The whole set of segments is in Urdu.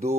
2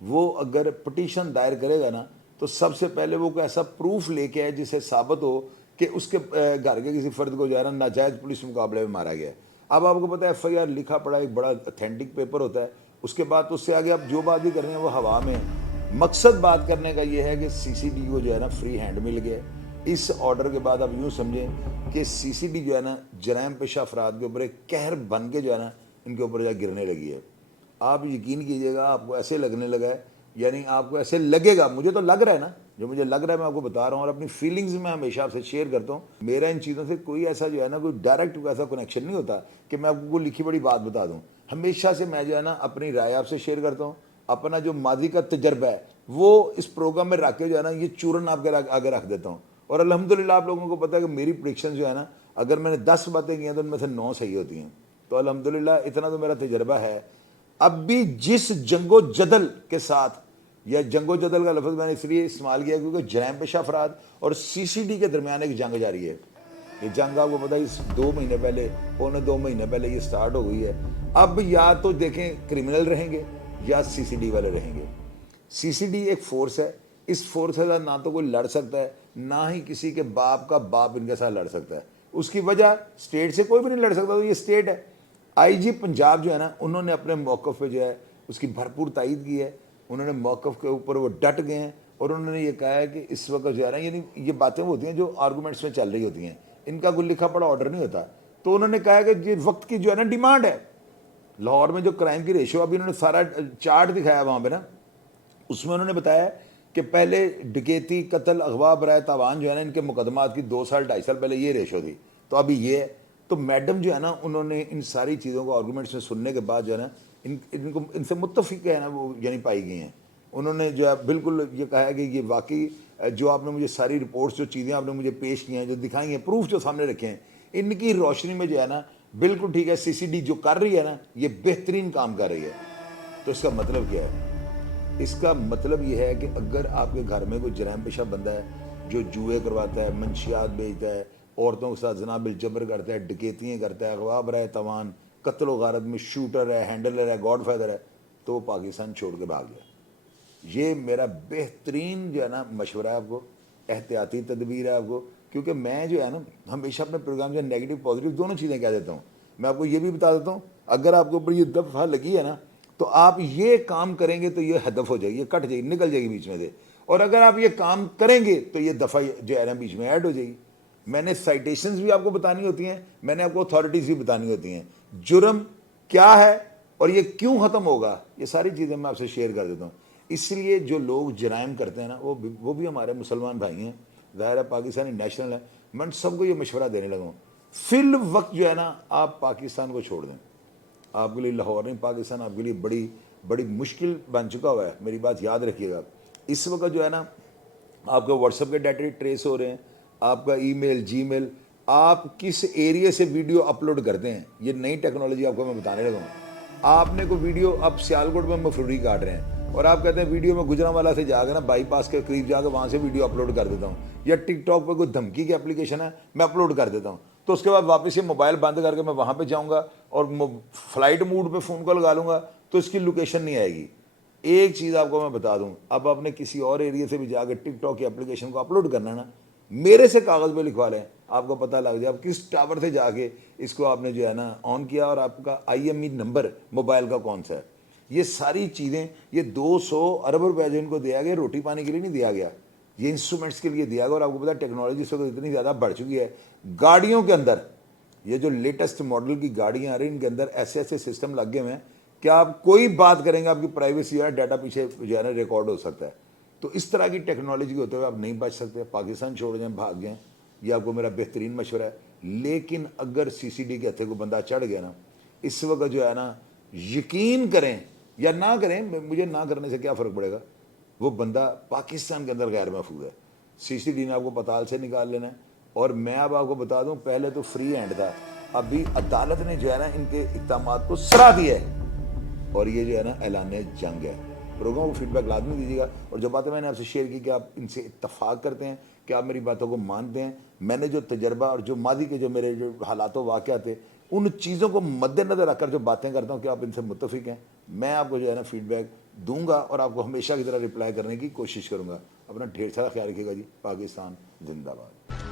وہ اگر پٹیشن دائر کرے گا نا تو سب سے پہلے وہ کوئی ایسا پروف لے کے آئے جسے ثابت ہو کہ اس کے گھر کے کسی فرد کو جو ہے نا ناجائز پولیس مقابلے میں مارا گیا ہے. اب آپ کو پتہ ہے ایف آئی آر لکھا پڑا ایک بڑا اتھینٹک پیپر ہوتا ہے, اس کے بعد اس سے آگے آپ جو بات بھی کر رہے ہیں وہ ہوا میں ہے. مقصد بات کرنے کا یہ ہے کہ سی سی ڈی کو جو ہے نا فری ہینڈ مل گیا. اس آرڈر کے بعد آپ یوں سمجھیں کہ سی سی ڈی جو ہے نا جرائم پیشہ افراد کے اوپر ایک قہر بن کے جو ہے نا ان کے اوپر جو ہے گرنے لگی ہے. آپ یقین کیجئے گا, آپ کو ایسے لگنے لگا ہے, یعنی آپ کو ایسے لگے گا, مجھے تو لگ رہا ہے نا, جو مجھے لگ رہا ہے میں آپ کو بتا رہا ہوں, اور اپنی فیلنگز میں ہمیشہ آپ سے شیئر کرتا ہوں. میرا ان چیزوں سے کوئی ایسا جو ہے نا کوئی ڈائریکٹ ایسا کنیکشن نہیں ہوتا کہ میں آپ کو کوئی لکھی بڑی بات بتا دوں. ہمیشہ سے میں جو ہے نا اپنی رائے آپ سے شیئر کرتا ہوں, اپنا جو ماضی کا تجربہ ہے وہ اس پروگرام میں رکھ کے جو ہے نا یہ چورن آپ کے آگے رکھ دیتا ہوں. اور الحمدللہ آپ لوگوں کو پتہ ہے کہ میری پریڈکشن جو ہے نا اگر میں نے 10 باتیں کی ہیں تو ان میں سے 9 صحیح ہوتی ہیں. تو الحمدللہ اتنا تو میرا تجربہ ہے. اب بھی جس جنگ و جدل کے ساتھ, یا جنگ و جدل کا لفظ میں نے اس لیے استعمال کیا کیونکہ جرائم پیشہ افراد اور سی سی ڈی کے درمیان ایک جنگ جاری ہے. یہ جنگ آپ کو پتہ ہے اس 2 مہینے پہلے, پونے 2 مہینے پہلے یہ سٹارٹ ہو گئی ہے. اب یا تو دیکھیں کرمنل رہیں گے یا سی سی ڈی والے رہیں گے. سی سی ڈی ایک فورس ہے, اس فورس سے نہ تو کوئی لڑ سکتا ہے, نہ ہی کسی کے باپ کا باپ ان کے ساتھ لڑ سکتا ہے. اس کی وجہ اسٹیٹ سے کوئی بھی نہیں لڑ سکتا, تو یہ اسٹیٹ ہے. آئی جی پنجاب جو ہے نا انہوں نے اپنے موقف پہ جو ہے اس کی بھرپور تائید کی ہے. انہوں نے موقف کے اوپر وہ ڈٹ گئے ہیں, اور انہوں نے یہ کہا ہے کہ اس وقت جو ہے نا, یعنی یہ باتیں ہوتی ہیں جو آرگومنٹس میں چل رہی ہوتی ہیں, ان کا کوئی لکھا پڑا آرڈر نہیں ہوتا. تو انہوں نے کہا کہ یہ وقت کی جو ہے نا ڈیمانڈ ہے. لاہور میں جو کرائم کی ریشو, ابھی انہوں نے سارا چارٹ دکھایا وہاں پہ نا, اس میں انہوں نے بتایا کہ پہلے ڈکیتی, قتل, اغوا, برائے تاوان جو ہے نا ان کے مقدمات کی 2 سال 2.5 سال پہلے یہ ریشو تھی, تو ابھی یہ ہے. تو میڈم جو ہے نا انہوں نے ان ساری چیزوں کو آرگومنٹس میں سننے کے بعد جو ہے نا ان سے متفق ہے نا وہ یعنی پائی گئی ہیں. انہوں نے جو ہے بالکل یہ کہا ہے کہ یہ واقعی جو آپ نے مجھے ساری رپورٹس, جو چیزیں آپ نے مجھے پیش کی ہیں, جو دکھائی ہیں, پروف جو سامنے رکھے ہیں, ان کی روشنی میں جو ہے نا بالکل ٹھیک ہے. سی سی ڈی جو کر رہی ہے نا یہ بہترین کام کر رہی ہے. تو اس کا مطلب کیا ہے؟ اس کا مطلب یہ ہے کہ اگر آپ کے گھر میں کوئی جرائم پیشہ بندہ ہے جو جوئے کرواتا ہے, منشیات بیچتا ہے, عورتوں کے ساتھ زنا بالجبر کرتا ہے, ڈکیتیاں کرتا ہے, اغوا برائے تاوان, قتل و غارت میں شوٹر ہے, ہینڈلر ہے, گاڈ فادر ہے, تو وہ پاکستان چھوڑ کے بھاگ گیا. یہ میرا بہترین جو ہے نا مشورہ ہے آپ کو, احتیاطی تدبیر ہے آپ کو, کیونکہ میں جو ہے نا ہمیشہ اپنے پروگرام جو نیگیٹو پازیٹیو دونوں چیزیں کہہ دیتا ہوں. میں آپ کو یہ بھی بتا دیتا ہوں, اگر آپ کے اوپر یہ دفعہ لگی ہے نا تو آپ یہ کام کریں گے تو یہ ہدف ہو جائے گی, یہ کٹ جائے گی, نکل جائے گی بیچ میں سے. اور اگر آپ یہ کام کریں گے تو یہ دفعہ جو ہے نا بیچ میں ایڈ ہو جائے گی. میں نے سائٹیشنز بھی آپ کو بتانی ہوتی ہیں, میں نے آپ کو اتھارٹیز بھی بتانی ہوتی ہیں, جرم کیا ہے اور یہ کیوں ختم ہوگا, یہ ساری چیزیں میں آپ سے شیئر کر دیتا ہوں. اس لیے جو لوگ جرائم کرتے ہیں نا وہ بھی ہمارے مسلمان بھائی ہیں, ظاہر ہے پاکستانی نیشنل ہے. میں سب کو یہ مشورہ دینے لگا ہوں, فی الوقت جو ہے نا آپ پاکستان کو چھوڑ دیں. آپ کے لیے لاہور نہیں, پاکستان آپ کے لیے بڑی مشکل بن چکا ہوا ہے. میری بات یاد رکھیے گا. اس وقت جو ہے نا آپ کے واٹس ایپ کے ڈیٹا ٹریس ہو رہے ہیں, آپ کا ای میل, جی میل, آپ کس ایریے سے ویڈیو اپلوڈ کرتے ہیں, یہ نئی ٹیکنالوجی آپ کو میں بتانے لگا ہوں. آپ نے کوئی ویڈیو, آپ سیالکوٹ میں مفروری کاٹ رہے ہیں اور آپ کہتے ہیں ویڈیو میں گجرانوالہ سے جا کے نا بائی پاس کے قریب جا کے وہاں سے ویڈیو اپلوڈ کر دیتا ہوں, یا ٹک ٹاک پہ کوئی دھمکی کی اپلیکیشن ہے میں اپلوڈ کر دیتا ہوں, تو اس کے بعد واپس یہ موبائل بند کر کے میں وہاں پہ جاؤں گا اور فلائٹ موڈ پہ فون کال لگا لوں گا تو اس کی لوکیشن نہیں آئے گی. ایک چیز آپ کو میں بتا دوں, اب آپ نے کسی اور ایریے سے بھی جا کے ٹک ٹاک کی اپلیکیشن کو اپلوڈ کرنا ہے نا, میرے سے کاغذ پہ لکھوا لیں, آپ کو پتہ لگ جائے آپ کس ٹاور سے جا کے اس کو آپ نے جو ہے نا آن کیا, اور آپ کا I M E number mobile کا کون سا ہے. یہ ساری چیزیں, یہ 200 ارب روپے جو ان کو دیا گیا روٹی پانی کے لیے نہیں دیا گیا, یہ انسٹرومنٹس کے لیے دیا گیا. اور آپ کو پتا ٹیکنالوجی اس وقت اتنی زیادہ بڑھ چکی ہے, گاڑیوں کے اندر یہ جو لیٹسٹ ماڈل کی گاڑیاں آ رہی ہیں ان کے اندر ایسے سسٹم لگ گئے ہوئے ہیں کہ آپ کوئی بات کریں گے آپ کی پرائیویسی یا ڈیٹا پیچھے جو ہے نا ریکارڈ ہو سکتا ہے. تو اس طرح کی ٹیکنالوجی ہوتے ہوئے آپ نہیں بچ سکتے, پاکستان چھوڑ جائیں, بھاگ جائیں, یہ آپ کو میرا بہترین مشورہ ہے. لیکن اگر سی سی ڈی کے ہتھے کو بندہ چڑھ گیا نا, اس وقت جو ہے نا یقین کریں یا نہ کریں, مجھے نہ کرنے سے کیا فرق پڑے گا, وہ بندہ پاکستان کے اندر غیر محفوظ ہے. سی سی ڈی نے آپ کو پتال سے نکال لینا ہے. اور میں اب آپ کو بتا دوں, پہلے تو فری ہینڈ تھا, ابھی عدالت نے جو ہے نا ان کے اقدامات کو سرا دیا ہے, اور یہ جو ہے نا اعلان جنگ ہے. پروگرام کو فیڈ بیک لازمی دیجیے گا. اور جو باتیں میں نے آپ سے شیئر کی کہ آپ ان سے اتفاق کرتے ہیں, کہ آپ میری باتوں کو مانتے ہیں, میں نے جو تجربہ اور جو ماضی کے جو میرے جو حالات و واقعات تھے ان چیزوں کو مد نظر رکھ کر جو باتیں کرتا ہوں, کہ آپ ان سے متفق ہیں, میں آپ کو جو ہے نا فیڈ بیک دوں گا اور آپ کو ہمیشہ کی طرح رپلائی کرنے کی کوشش کروں گا. اپنا ڈھیر سارا خیال رکھیے گا جی. پاکستان زندہ باد.